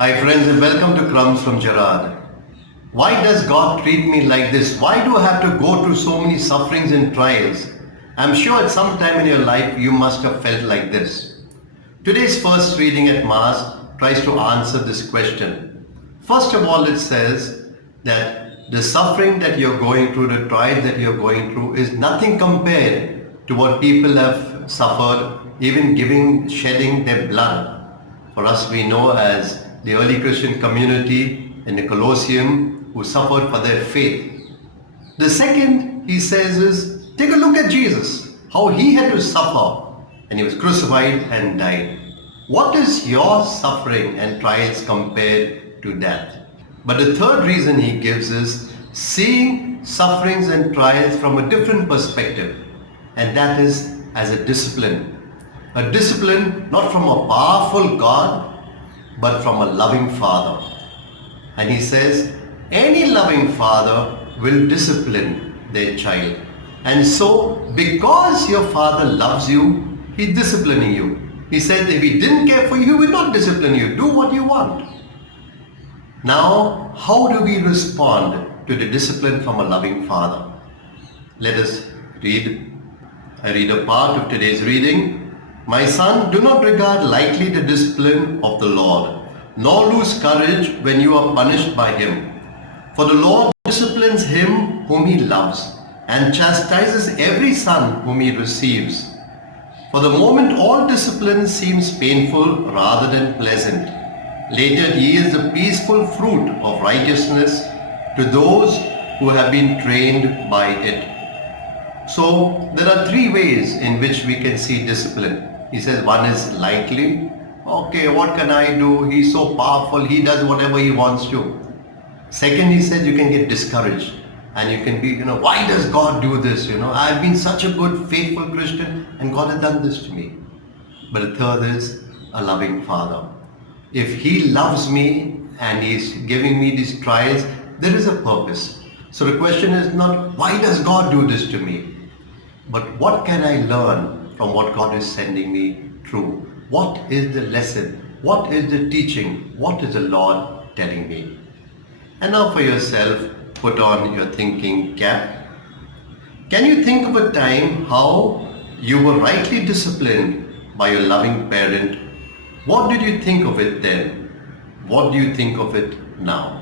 Hi friends and welcome to Crumbz from Gerard. Why does God treat me like this? Why do I have to go through so many sufferings and trials? I'm sure at some time in your life you must have felt like this. Today's first reading at Mass tries to answer this question. First of all, it says that the suffering that you're going through, the trials that you're going through is nothing compared to what people have suffered, even shedding their blood. For us, we know as the early Christian community in the Colosseum who suffered for their faith. The second, he says, is take a look at Jesus, how he had to suffer and he was crucified and died. What is your suffering and trials compared to that? But the third reason he gives is seeing sufferings and trials from a different perspective, and that is as a discipline. A discipline not from a powerful God, but from a loving Father. And he says, any loving father will discipline their child. And so, because your father loves you, he's disciplining you. He said if he didn't care for you, he would not discipline you. Do what you want. Now, how do we respond to the discipline from a loving father? Let us read. I read a part of today's reading. My son, do not regard lightly the discipline of the Lord, nor lose courage when you are punished by him. For the Lord disciplines him whom he loves, and chastises every son whom he receives. For the moment all discipline seems painful rather than pleasant. Later it yields the peaceful fruit of righteousness to those who have been trained by it. So there are three ways in which we can see discipline. He says one is lightly. Okay, what can I do? He's so powerful. He does whatever he wants to. Second, he says you can get discouraged and you can be, why does God do this? I've been such a good, faithful Christian and God has done this to me. But the third is a loving Father. If he loves me and he's giving me these trials, there is a purpose. So the question is not, why does God do this to me? But what can I learn from what God is sending me through? What is the lesson? What is the teaching? What is the Lord telling me? And now for yourself, put on your thinking cap. Can you think of a time how you were rightly disciplined by your loving parent? What did you think of it then? What do you think of it now?